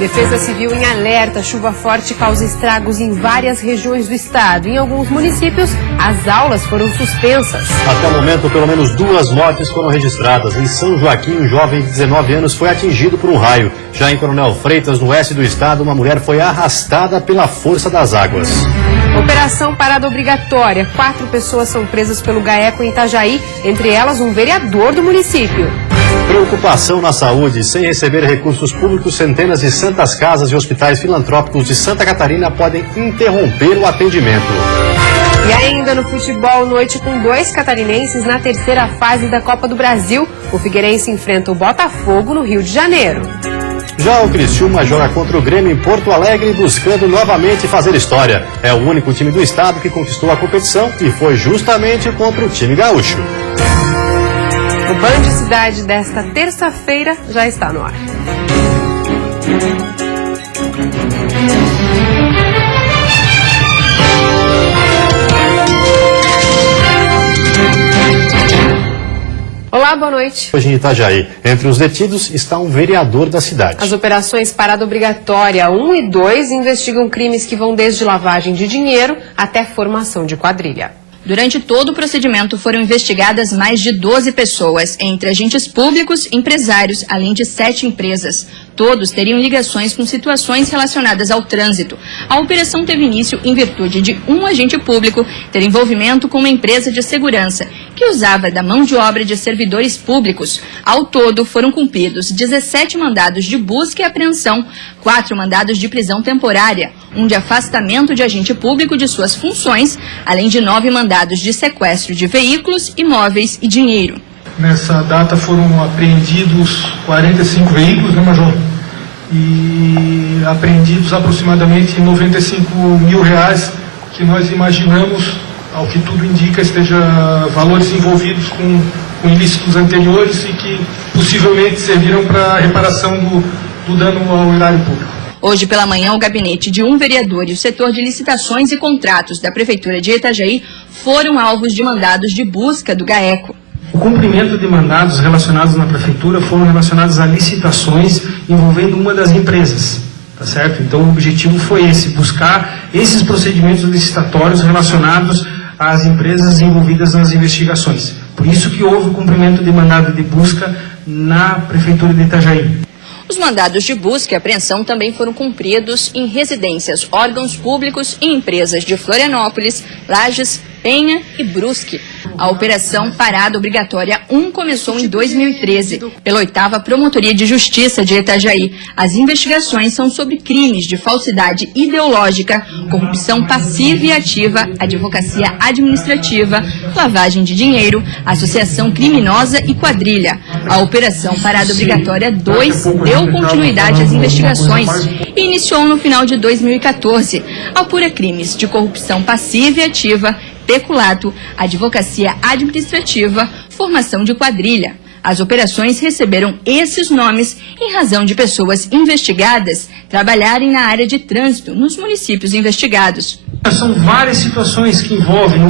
Defesa Civil em alerta. Chuva forte causa estragos em várias regiões do estado. Em alguns municípios, as aulas foram suspensas. Até o momento, pelo menos 2 mortes foram registradas. Em São Joaquim, um jovem de 19 anos foi atingido por um raio. Já em Coronel Freitas, no oeste do estado, uma mulher foi arrastada pela força das águas. Operação Parada Obrigatória. 4 pessoas são presas pelo GAECO em Itajaí, entre elas um vereador do município. Preocupação na saúde. Sem receber recursos públicos, centenas de santas casas e hospitais filantrópicos de Santa Catarina podem interromper o atendimento. E ainda no futebol, noite com 2 catarinenses na terceira fase da Copa do Brasil. O Figueirense enfrenta o Botafogo no Rio de Janeiro. Já o Criciúma joga contra o Grêmio em Porto Alegre, buscando novamente fazer história. É o único time do estado que conquistou a competição e foi justamente contra o time gaúcho. O Band Cidade desta terça-feira já está no ar. Olá, boa noite. Hoje em Itajaí, entre os detidos está um vereador da cidade. As operações Parada Obrigatória 1 e 2 investigam crimes que vão desde lavagem de dinheiro até formação de quadrilha. Durante todo o procedimento foram investigadas mais de 12 pessoas, entre agentes públicos, empresários, além de 7 empresas. Todos teriam ligações com situações relacionadas ao trânsito. A operação teve início em virtude de um agente público ter envolvimento com uma empresa de segurança, que usava da mão de obra de servidores públicos. Ao todo, foram cumpridos 17 mandados de busca e apreensão, 4 mandados de prisão temporária, 1 de afastamento de agente público de suas funções, além de 9 mandados de sequestro de veículos, imóveis e dinheiro. Nessa data foram apreendidos 45 veículos, né, Major? E apreendidos aproximadamente R$95 mil, que nós imaginamos, ao que tudo indica, esteja valores envolvidos com ilícitos anteriores e que possivelmente serviram para a reparação do dano ao erário público. Hoje pela manhã, o gabinete de um vereador e o setor de licitações e contratos da Prefeitura de Itajaí foram alvos de mandados de busca do GAECO. O cumprimento de mandados relacionados na Prefeitura foram relacionados a licitações envolvendo uma das empresas, tá certo? Então o objetivo foi esse, buscar esses procedimentos licitatórios relacionados às empresas envolvidas nas investigações. Por isso que houve o cumprimento de mandado de busca na Prefeitura de Itajaí. Os mandados de busca e apreensão também foram cumpridos em residências, órgãos públicos e empresas de Florianópolis, Lages, Penha e Brusque. A Operação Parada Obrigatória 1 começou em 2013, pela 8ª Promotoria de Justiça de Itajaí. As investigações são sobre crimes de falsidade ideológica, corrupção passiva e ativa, advocacia administrativa, lavagem de dinheiro, associação criminosa e quadrilha. A Operação Parada Obrigatória 2 deu continuidade às investigações e iniciou no final de 2014. Apura crimes de corrupção passiva e ativa, peculato, advocacia administrativa, formação de quadrilha. As operações receberam esses nomes em razão de pessoas investigadas trabalharem na área de trânsito nos municípios investigados. São várias situações que envolvem,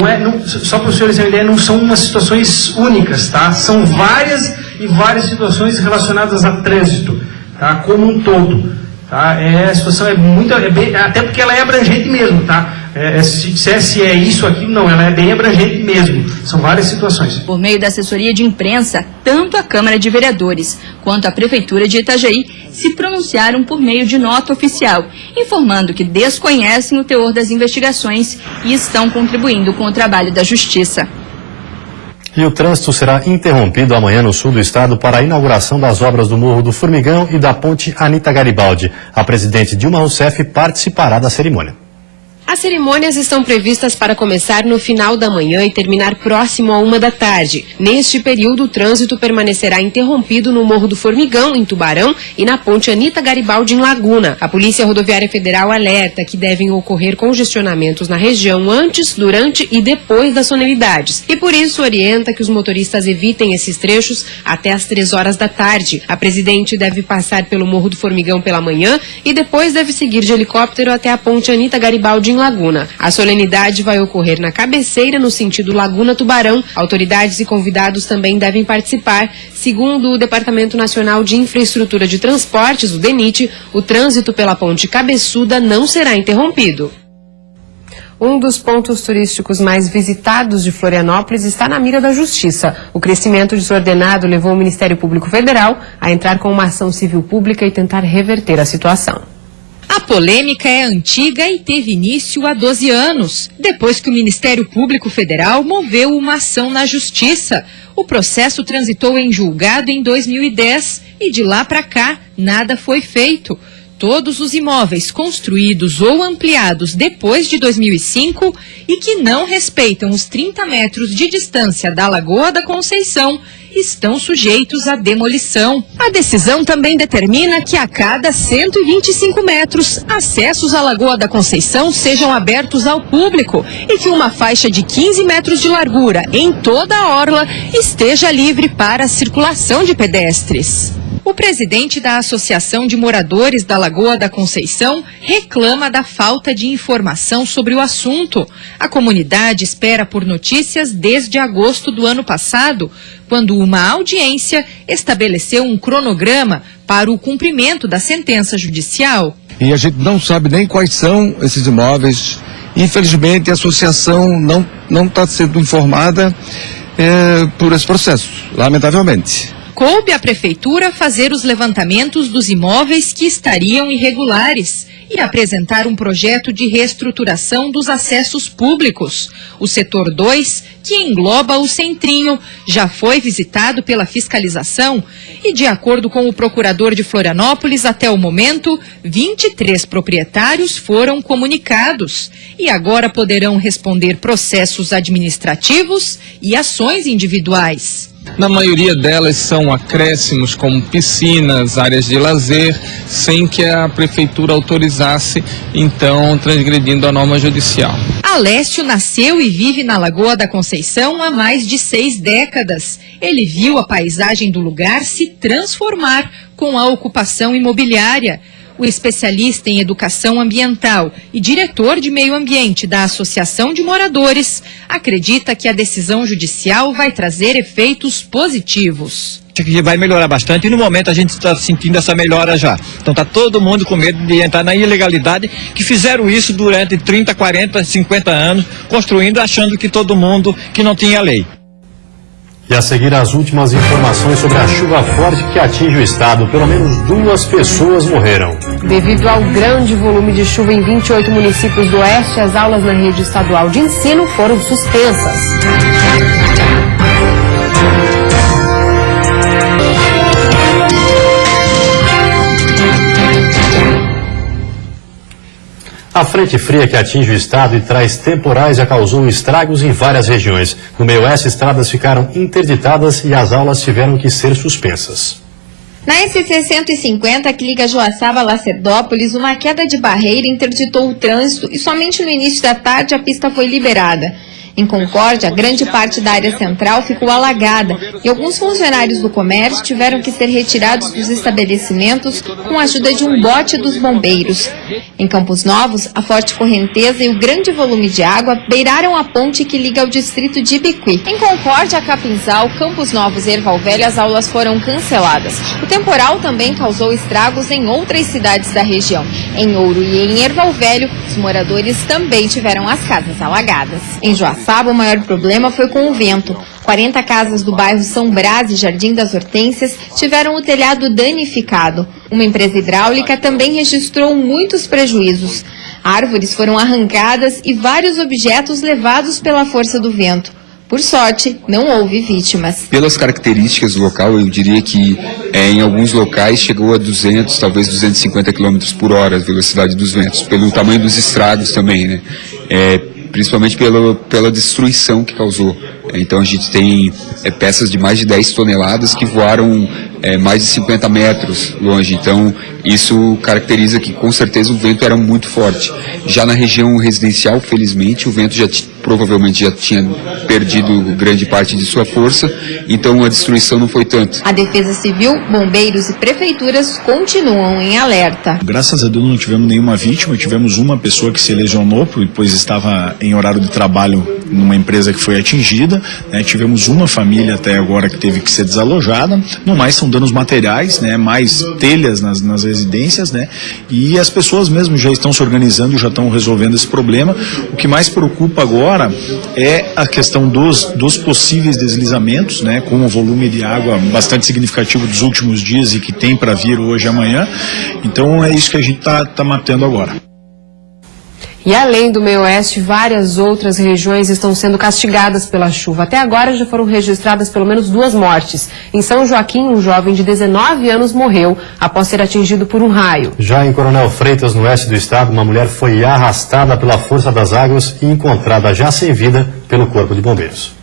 só para os senhores terem ideia, não são umas situações únicas, tá? São várias e várias situações relacionadas a trânsito, tá? Como um todo. Tá? A situação até porque ela é abrangente mesmo, tá? Se é isso aqui, não, ela é bem abrangente mesmo. São várias situações. Por meio da assessoria de imprensa, tanto a Câmara de Vereadores quanto a Prefeitura de Itajaí se pronunciaram por meio de nota oficial, informando que desconhecem o teor das investigações e estão contribuindo com o trabalho da Justiça. E o trânsito será interrompido amanhã no sul do estado para a inauguração das obras do Morro do Formigão e da ponte Anita Garibaldi. A presidente Dilma Rousseff participará da cerimônia. As cerimônias estão previstas para começar no final da manhã e terminar próximo à 1 da tarde. Neste período, o trânsito permanecerá interrompido no Morro do Formigão, em Tubarão, e na ponte Anita Garibaldi, em Laguna. A Polícia Rodoviária Federal alerta que devem ocorrer congestionamentos na região antes, durante e depois das solenidades. E por isso orienta que os motoristas evitem esses trechos até às 3 horas da tarde. A presidente deve passar pelo Morro do Formigão pela manhã e depois deve seguir de helicóptero até a ponte Anita Garibaldi, em Laguna. A solenidade vai ocorrer na cabeceira, no sentido Laguna-Tubarão. Autoridades e convidados também devem participar. Segundo o Departamento Nacional de Infraestrutura de Transportes, o DENIT, o trânsito pela Ponte Cabeçuda não será interrompido. Um dos pontos turísticos mais visitados de Florianópolis está na mira da Justiça. O crescimento desordenado levou o Ministério Público Federal a entrar com uma ação civil pública e tentar reverter a situação. A polêmica é antiga e teve início há 12 anos, depois que o Ministério Público Federal moveu uma ação na Justiça. O processo transitou em julgado em 2010 e de lá para cá nada foi feito. Todos os imóveis construídos ou ampliados depois de 2005 e que não respeitam os 30 metros de distância da Lagoa da Conceição estão sujeitos à demolição. A decisão também determina que a cada 125 metros, acessos à Lagoa da Conceição sejam abertos ao público e que uma faixa de 15 metros de largura em toda a orla esteja livre para a circulação de pedestres. O presidente da Associação de Moradores da Lagoa da Conceição reclama da falta de informação sobre o assunto. A comunidade espera por notícias desde agosto do ano passado, quando uma audiência estabeleceu um cronograma para o cumprimento da sentença judicial. E a gente não sabe nem quais são esses imóveis. Infelizmente, a associação não está sendo informada por esse processo, lamentavelmente. Coube à Prefeitura fazer os levantamentos dos imóveis que estariam irregulares e apresentar um projeto de reestruturação dos acessos públicos. O setor 2, que engloba o Centrinho, já foi visitado pela fiscalização e, de acordo com o procurador de Florianópolis, até o momento, 23 proprietários foram comunicados e agora poderão responder processos administrativos e ações individuais. Na maioria delas são acréscimos como piscinas, áreas de lazer, sem que a prefeitura autorizasse, então transgredindo a norma judicial. Alessio nasceu e vive na Lagoa da Conceição há mais de 6 décadas. Ele viu a paisagem do lugar se transformar com a ocupação imobiliária. O especialista em educação ambiental e diretor de meio ambiente da Associação de Moradores acredita que a decisão judicial vai trazer efeitos positivos. Que vai melhorar bastante e no momento a gente está sentindo essa melhora já. Então está todo mundo com medo de entrar na ilegalidade, que fizeram isso durante 30, 40, 50 anos, construindo achando que todo mundo que não tinha lei. E a seguir as últimas informações sobre a chuva forte que atinge o estado. Pelo menos 2 pessoas morreram. Devido ao grande volume de chuva em 28 municípios do oeste, as aulas na rede estadual de ensino foram suspensas. A frente fria que atinge o estado e traz temporais já causou estragos em várias regiões. No meio-oeste, estradas ficaram interditadas e as aulas tiveram que ser suspensas. Na SC 150, que liga Joaçaba a Lacedópolis, uma queda de barreira interditou o trânsito e somente no início da tarde a pista foi liberada. Em Concórdia, grande parte da área central ficou alagada e alguns funcionários do comércio tiveram que ser retirados dos estabelecimentos com a ajuda de um bote dos bombeiros. Em Campos Novos, a forte correnteza e o grande volume de água beiraram a ponte que liga ao distrito de Ibiqui. Em Concórdia, Capinzal, Campos Novos e Erval Velho, as aulas foram canceladas. O temporal também causou estragos em outras cidades da região. Em Ouro e em Erval Velho, os moradores também tiveram as casas alagadas. Em Joaçaba, o maior problema foi com o vento. 40 casas do bairro São Brás e Jardim das Hortênsias tiveram o telhado danificado. Uma empresa hidráulica também registrou muitos prejuízos. Árvores foram arrancadas e vários objetos levados pela força do vento. Por sorte, não houve vítimas. Pelas características do local, eu diria que em alguns locais chegou a 200, talvez 250 km por hora a velocidade dos ventos, pelo tamanho dos estragos também, né? Principalmente pela destruição que causou. Então a gente tem peças de mais de 10 toneladas que voaram mais de 50 metros longe. Então, isso caracteriza que, com certeza, o vento era muito forte. Já na região residencial, felizmente, o vento provavelmente já tinha perdido grande parte de sua força, então a destruição não foi tanto. A Defesa Civil, bombeiros e prefeituras continuam em alerta. Graças a Deus não tivemos nenhuma vítima, tivemos uma pessoa que se lesionou, pois estava em horário de trabalho numa empresa que foi atingida, né? Tivemos uma família até agora que teve que ser desalojada, no mais são danos materiais, né? Mais telhas nas residências, né? E as pessoas mesmo já estão se organizando e já estão resolvendo esse problema. O que mais preocupa agora é a questão dos possíveis deslizamentos, né, com o volume de água bastante significativo dos últimos dias e que tem para vir hoje e amanhã. Então é isso que a gente está matando agora. E além do meio-oeste, várias outras regiões estão sendo castigadas pela chuva. Até agora já foram registradas pelo menos 2 mortes. Em São Joaquim, um jovem de 19 anos morreu após ser atingido por um raio. Já em Coronel Freitas, no oeste do estado, uma mulher foi arrastada pela força das águas e encontrada já sem vida pelo Corpo de Bombeiros.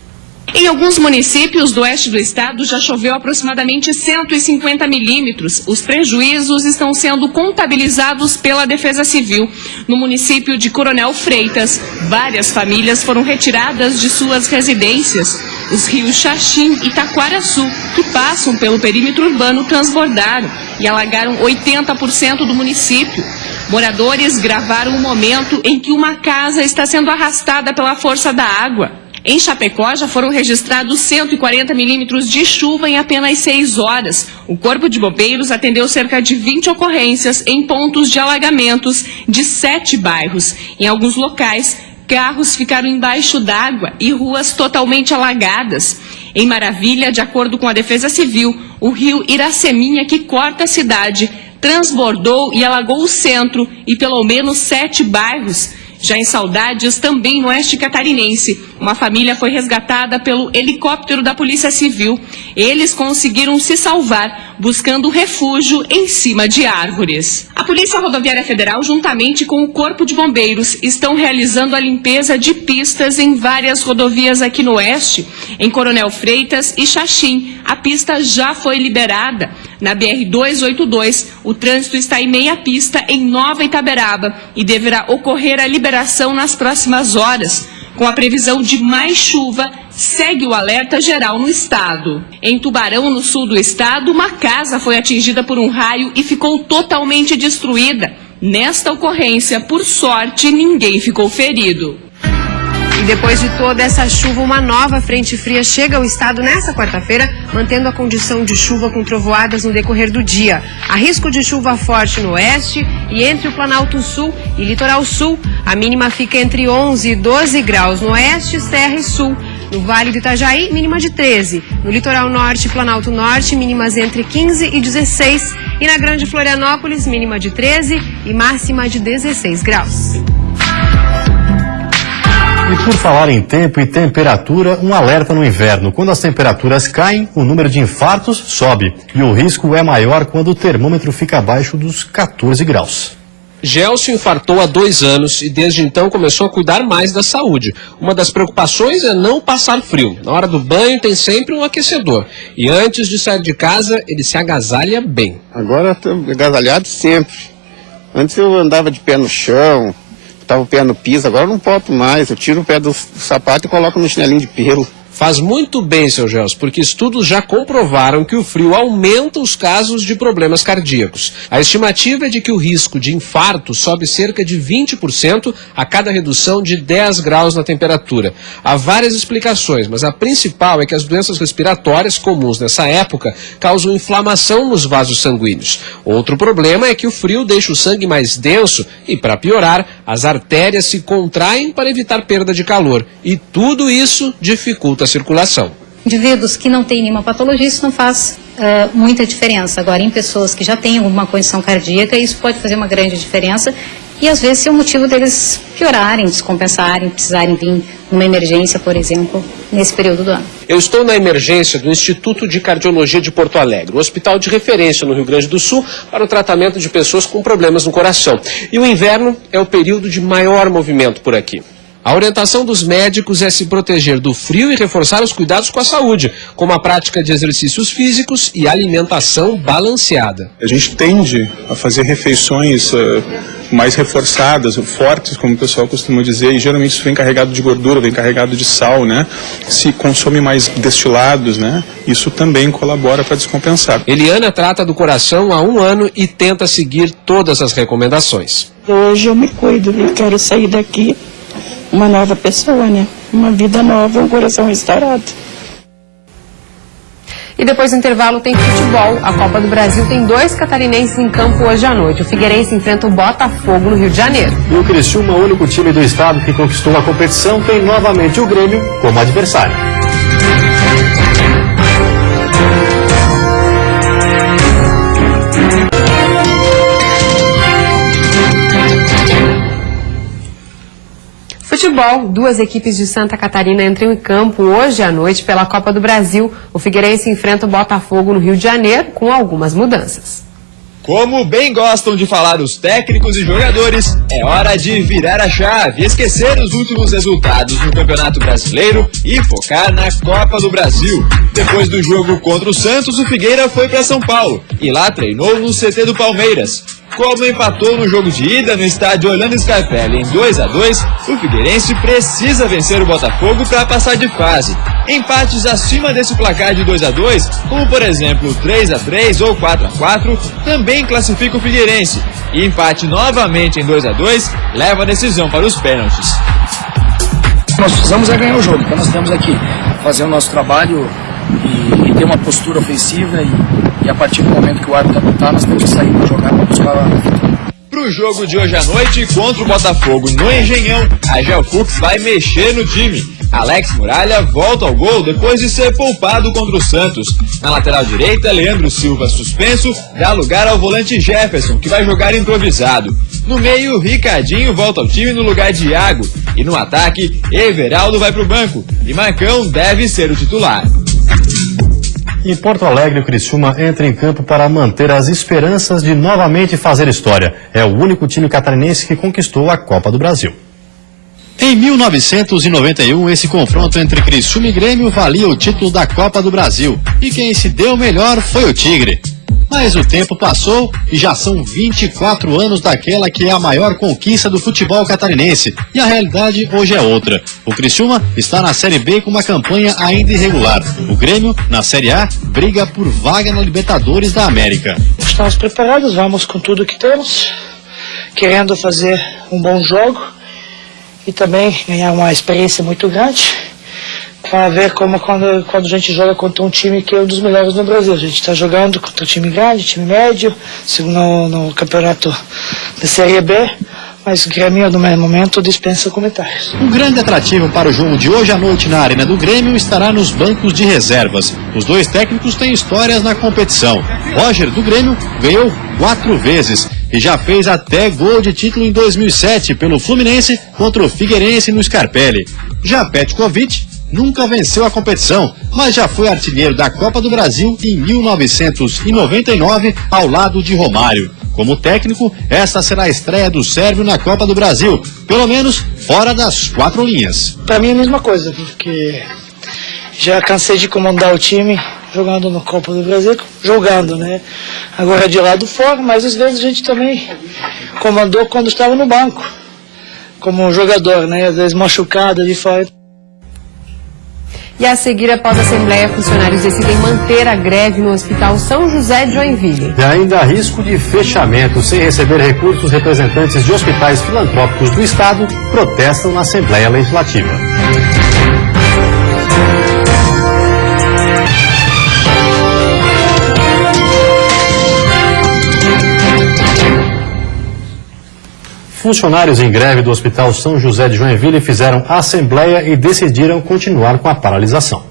Em alguns municípios do oeste do estado já choveu aproximadamente 150 milímetros. Os prejuízos estão sendo contabilizados pela Defesa Civil. No município de Coronel Freitas, várias famílias foram retiradas de suas residências. Os rios Xaxim e Taquaraçu, que passam pelo perímetro urbano, transbordaram e alagaram 80% do município. Moradores gravaram o momento em que uma casa está sendo arrastada pela força da água. Em Chapecó já foram registrados 140 milímetros de chuva em apenas 6 horas. O Corpo de Bombeiros atendeu cerca de 20 ocorrências em pontos de alagamentos de 7 bairros. Em alguns locais, carros ficaram embaixo d'água e ruas totalmente alagadas. Em Maravilha, de acordo com a Defesa Civil, o rio Iraceminha, que corta a cidade, transbordou e alagou o centro e pelo menos 7 bairros. Já em Saudades, também no oeste catarinense, uma família foi resgatada pelo helicóptero da Polícia Civil. Eles conseguiram se salvar, buscando refúgio em cima de árvores. A Polícia Rodoviária Federal, juntamente com o Corpo de Bombeiros, estão realizando a limpeza de pistas em várias rodovias aqui no oeste. Em Coronel Freitas e Xaxim, a pista já foi liberada. Na BR-282, o trânsito está em meia pista em Nova Itaberaba e deverá ocorrer a liberação nas próximas horas. Com a previsão de mais chuva, segue o alerta geral no estado. Em Tubarão, no sul do estado, uma casa foi atingida por um raio e ficou totalmente destruída. Nesta ocorrência, por sorte, ninguém ficou ferido. E depois de toda essa chuva, uma nova frente fria chega ao estado nesta quarta-feira, mantendo a condição de chuva com trovoadas no decorrer do dia. Há risco de chuva forte no oeste e entre o Planalto Sul e Litoral Sul. A mínima fica entre 11 e 12 graus no oeste, Serra e Sul. No Vale do Itajaí, mínima de 13. No Litoral Norte e Planalto Norte, mínimas entre 15 e 16. E na Grande Florianópolis, mínima de 13 e máxima de 16 graus. E por falar em tempo e temperatura, um alerta no inverno. Quando as temperaturas caem, o número de infartos sobe. E o risco é maior quando o termômetro fica abaixo dos 14 graus. Gelson infartou há 2 anos e desde então começou a cuidar mais da saúde. Uma das preocupações é não passar frio. Na hora do banho tem sempre um aquecedor. E antes de sair de casa, ele se agasalha bem. Agora estou agasalhado sempre. Antes eu andava de pé no chão, estava o pé no piso, agora eu não posso mais. Eu tiro o pé do sapato e coloco no chinelinho de pelo. Faz muito bem, seu Gelson, porque estudos já comprovaram que o frio aumenta os casos de problemas cardíacos. A estimativa é de que o risco de infarto sobe cerca de 20% a cada redução de 10 graus na temperatura. Há várias explicações, mas a principal é que as doenças respiratórias comuns nessa época causam inflamação nos vasos sanguíneos. Outro problema é que o frio deixa o sangue mais denso e, para piorar, as artérias se contraem para evitar perda de calor. E tudo isso dificulta a circulação. Indivíduos que não têm nenhuma patologia, isso não faz muita diferença. Agora, em pessoas que já têm alguma condição cardíaca, isso pode fazer uma grande diferença e às vezes ser o motivo deles piorarem, descompensarem, precisarem vir numa emergência, por exemplo, nesse período do ano. Eu estou na emergência do Instituto de Cardiologia de Porto Alegre, o hospital de referência no Rio Grande do Sul para o tratamento de pessoas com problemas no coração. E o inverno é o período de maior movimento por aqui. A orientação dos médicos é se proteger do frio e reforçar os cuidados com a saúde, como a prática de exercícios físicos e alimentação balanceada. A gente tende a fazer refeições mais reforçadas, fortes, como o pessoal costuma dizer, e geralmente isso vem carregado de gordura, vem carregado de sal, né? Se consome mais destilados, né? Isso também colabora para descompensar. Eliana trata do coração há 1 ano e tenta seguir todas as recomendações. Hoje eu me cuido e quero sair daqui uma nova pessoa, né? Uma vida nova, um coração restaurado. E depois do intervalo tem futebol. A Copa do Brasil tem 2 catarinenses em campo hoje à noite. O Figueirense enfrenta o Botafogo no Rio de Janeiro. E o Criciúma, o único time do estado que conquistou a competição, tem novamente o Grêmio como adversário. Futebol, 2 equipes de Santa Catarina entram em campo hoje à noite pela Copa do Brasil. O Figueirense enfrenta o Botafogo no Rio de Janeiro com algumas mudanças. Como bem gostam de falar os técnicos e jogadores, é hora de virar a chave, esquecer os últimos resultados no Campeonato Brasileiro e focar na Copa do Brasil. Depois do jogo contra o Santos, o Figueira foi para São Paulo e lá treinou no CT do Palmeiras. Como empatou no jogo de ida no estádio Orlando Scarpelli em 2-2, o Figueirense precisa vencer o Botafogo para passar de fase. Empates acima desse placar de 2-2, como por exemplo 3-3 ou 4-4, também classifica o Figueirense. E empate novamente em 2-2 leva a decisão para os pênaltis. Nós precisamos ganhar o jogo, então nós temos aqui fazer o nosso trabalho e ter uma postura ofensiva e a partir do momento que o árbitro apontar, nós temos que sair para jogar para buscar a vitória. Pro jogo de hoje à noite contra o Botafogo no Engenhão, a Gelfux vai mexer no time. Alex Muralha volta ao gol depois de ser poupado contra o Santos. Na lateral direita, Leandro Silva, suspenso, dá lugar ao volante Jefferson, que vai jogar improvisado. No meio, Ricardinho volta ao time no lugar de Iago. E no ataque, Everaldo vai pro banco. E Marcão deve ser o titular. Em Porto Alegre, o Criciúma entra em campo para manter as esperanças de novamente fazer história. É o único time catarinense que conquistou a Copa do Brasil. Em 1991, esse confronto entre Criciúma e Grêmio valia o título da Copa do Brasil. E quem se deu melhor foi o Tigre. Mas o tempo passou e já são 24 anos daquela que é a maior conquista do futebol catarinense. E a realidade hoje é outra. O Criciúma está na Série B com uma campanha ainda irregular. O Grêmio, na Série A, briga por vaga na Libertadores da América. Estamos preparados, vamos com tudo que temos, querendo fazer um bom jogo e também ganhar uma experiência muito grande. Para ver como quando a gente joga contra um time que é um dos melhores no Brasil. A gente está jogando contra um time grande, time médio, no campeonato da Série B, mas o Grêmio, no momento, dispensa comentários. Um grande atrativo para o jogo de hoje à noite na Arena do Grêmio estará nos bancos de reservas. Os 2 técnicos têm histórias na competição. Roger, do Grêmio, ganhou 4 vezes e já fez até gol de título em 2007 pelo Fluminense contra o Figueirense no Scarpelli. Já Petkovic nunca venceu a competição, mas já foi artilheiro da Copa do Brasil em 1999 ao lado de Romário. Como técnico, essa será a estreia do sérvio na Copa do Brasil, pelo menos fora das 4 linhas. Para mim é a mesma coisa, porque já cansei de comandar o time jogando na Copa do Brasil, jogando, né? Agora de lado fora, mas às vezes a gente também comandou quando estava no banco, como jogador, né? Às vezes machucado de fora. E a seguir, após a Assembleia, funcionários decidem manter a greve no Hospital São José de Joinville. E ainda há risco de fechamento. Sem receber recursos, representantes de hospitais filantrópicos do Estado protestam na Assembleia Legislativa. Funcionários em greve do Hospital São José de Joinville fizeram assembleia e decidiram continuar com a paralisação.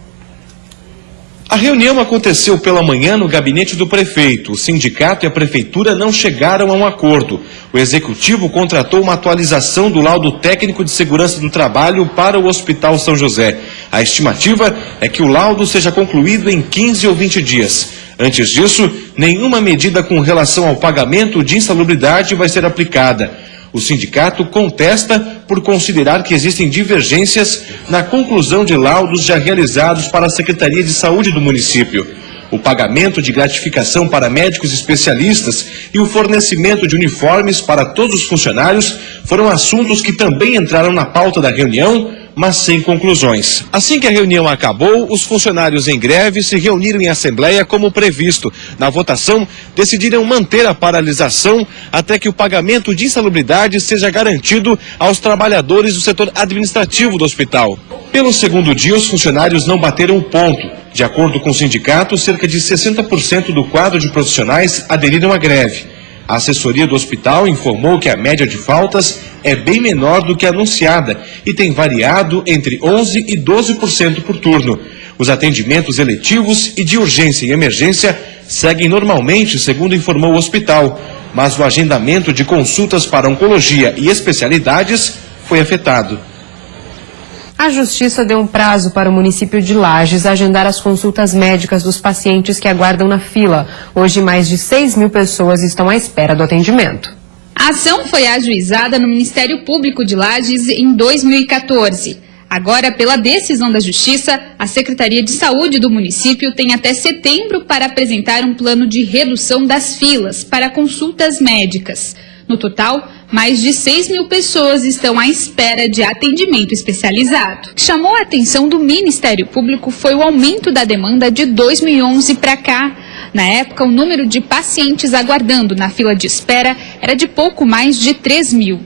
A reunião aconteceu pela manhã no gabinete do prefeito. O sindicato e a prefeitura não chegaram a um acordo. O executivo contratou uma atualização do laudo técnico de segurança do trabalho para o Hospital São José. A estimativa é que o laudo seja concluído em 15 ou 20 dias. Antes disso, nenhuma medida com relação ao pagamento de insalubridade vai ser aplicada. O sindicato contesta por considerar que existem divergências na conclusão de laudos já realizados para a Secretaria de Saúde do município. O pagamento de gratificação para médicos especialistas e o fornecimento de uniformes para todos os funcionários foram assuntos que também entraram na pauta da reunião, mas sem conclusões. Assim que a reunião acabou, os funcionários em greve se reuniram em assembleia como previsto. Na votação, decidiram manter a paralisação até que o pagamento de insalubridade seja garantido aos trabalhadores do setor administrativo do hospital. Pelo segundo dia, os funcionários não bateram o ponto. De acordo com o sindicato, cerca de 60% do quadro de profissionais aderiram à greve. A assessoria do hospital informou que a média de faltas é bem menor do que a anunciada e tem variado entre 11% e 12% por turno. Os atendimentos eletivos e de urgência e emergência seguem normalmente, segundo informou o hospital, mas o agendamento de consultas para oncologia e especialidades foi afetado. A Justiça deu um prazo para o município de Lages agendar as consultas médicas dos pacientes que aguardam na fila. Hoje, mais de 6.000 pessoas estão à espera do atendimento. A ação foi ajuizada no Ministério Público de Lages em 2014. Agora, pela decisão da Justiça, a Secretaria de Saúde do município tem até setembro para apresentar um plano de redução das filas para consultas médicas. No total, mais de 6.000 pessoas estão à espera de atendimento especializado. O que chamou a atenção do Ministério Público foi o aumento da demanda de 2011 para cá. Na época, o número de pacientes aguardando na fila de espera era de pouco mais de 3.000.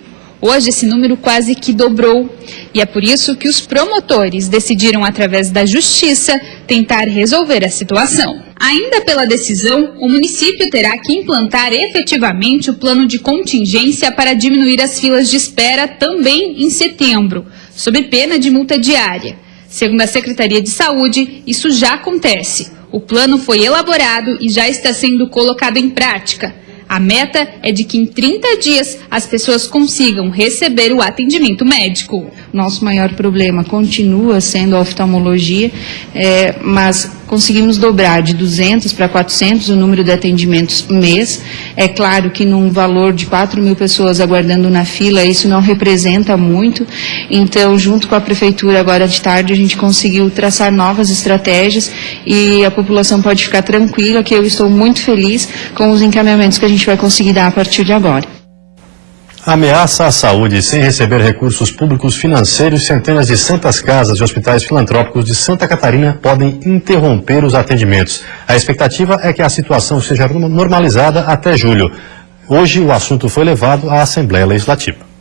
Hoje, esse número quase que dobrou. E é por isso que os promotores decidiram, através da Justiça, tentar resolver a situação. Ainda pela decisão, o município terá que implantar efetivamente o plano de contingência para diminuir as filas de espera também em setembro, sob pena de multa diária. Segundo a Secretaria de Saúde, isso já acontece. O plano foi elaborado e já está sendo colocado em prática. A meta é de que em 30 dias as pessoas consigam receber o atendimento médico. Nosso maior problema continua sendo a oftalmologia, mas conseguimos dobrar de 200 para 400 o número de atendimentos mês. É claro que num valor de 4.000 pessoas aguardando na fila, isso não representa muito. Então, junto com a Prefeitura, agora de tarde, a gente conseguiu traçar novas estratégias e a população pode ficar tranquila que eu estou muito feliz com os encaminhamentos que a gente vai conseguir dar a partir de agora. Ameaça à saúde. Sem receber recursos públicos financeiros, centenas de santas casas e hospitais filantrópicos de Santa Catarina podem interromper os atendimentos. A expectativa é que a situação seja normalizada até julho. Hoje, o assunto foi levado à Assembleia Legislativa.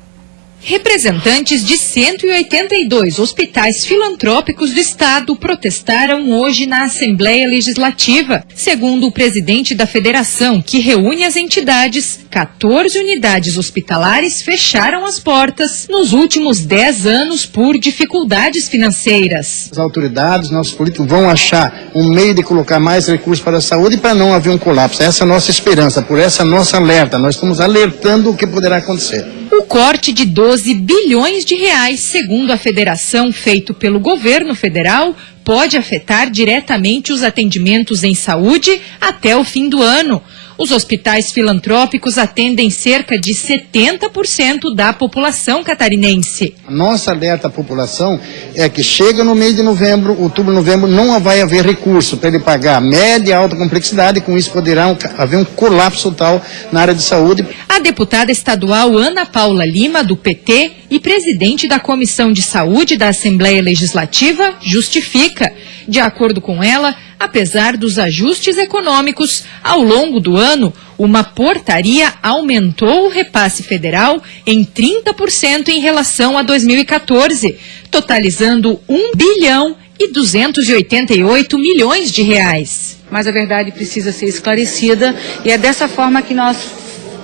Representantes de 182 hospitais filantrópicos do estado protestaram hoje na Assembleia Legislativa. Segundo o presidente da federação, que reúne as entidades, 14 unidades hospitalares fecharam as portas nos últimos 10 anos por dificuldades financeiras. As autoridades, nossos políticos vão achar um meio de colocar mais recursos para a saúde para não haver um colapso. Essa é a nossa esperança, por essa nossa alerta. Nós estamos alertando o que poderá acontecer. O corte de 12 bilhões de reais, segundo a federação, feito pelo governo federal, pode afetar diretamente os atendimentos em saúde até o fim do ano. Os hospitais filantrópicos atendem cerca de 70% da população catarinense. A nossa alerta à população é que chega no mês de novembro, outubro, novembro, não vai haver recurso para ele pagar média e alta complexidade, e com isso poderá haver um colapso total na área de saúde. A deputada estadual Ana Paula Lima, do PT, e presidente da Comissão de Saúde da Assembleia Legislativa, justifica. De acordo com ela, apesar dos ajustes econômicos, ao longo do ano, uma portaria aumentou o repasse federal em 30% em relação a 2014, totalizando 1 bilhão e 288 milhões de reais. Mas a verdade precisa ser esclarecida e é dessa forma que nós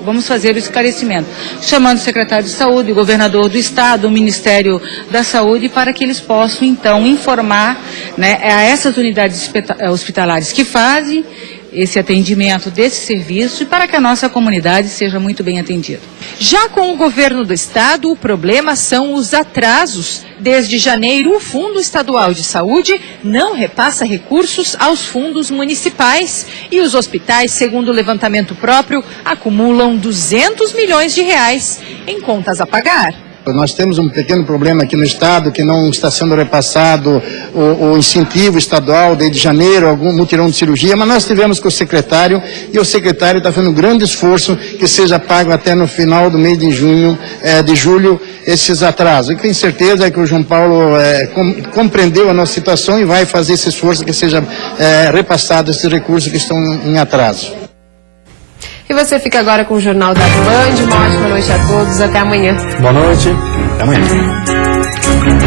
vamos fazer o esclarecimento, chamando o secretário de saúde, o governador do estado, o Ministério da Saúde, para que eles possam, então, informar, né, a essas unidades hospitalares que fazem esse atendimento desse serviço e para que a nossa comunidade seja muito bem atendida. Já com o governo do estado, o problema são os atrasos. Desde janeiro, o Fundo Estadual de Saúde não repassa recursos aos fundos municipais. E os hospitais, segundo o levantamento próprio, acumulam 200 milhões de reais em contas a pagar. Nós temos um pequeno problema aqui no estado que não está sendo repassado o incentivo estadual desde janeiro, algum mutirão de cirurgia, mas nós tivemos com o secretário e o secretário está fazendo um grande esforço que seja pago até no final do mês de julho esses atrasos. E tenho certeza que o João Paulo compreendeu a nossa situação e vai fazer esse esforço que seja repassado esses recursos que estão em atraso. E você fica agora com o Jornal da Band. Uma ótima noite a todos. Até amanhã. Boa noite. Até amanhã.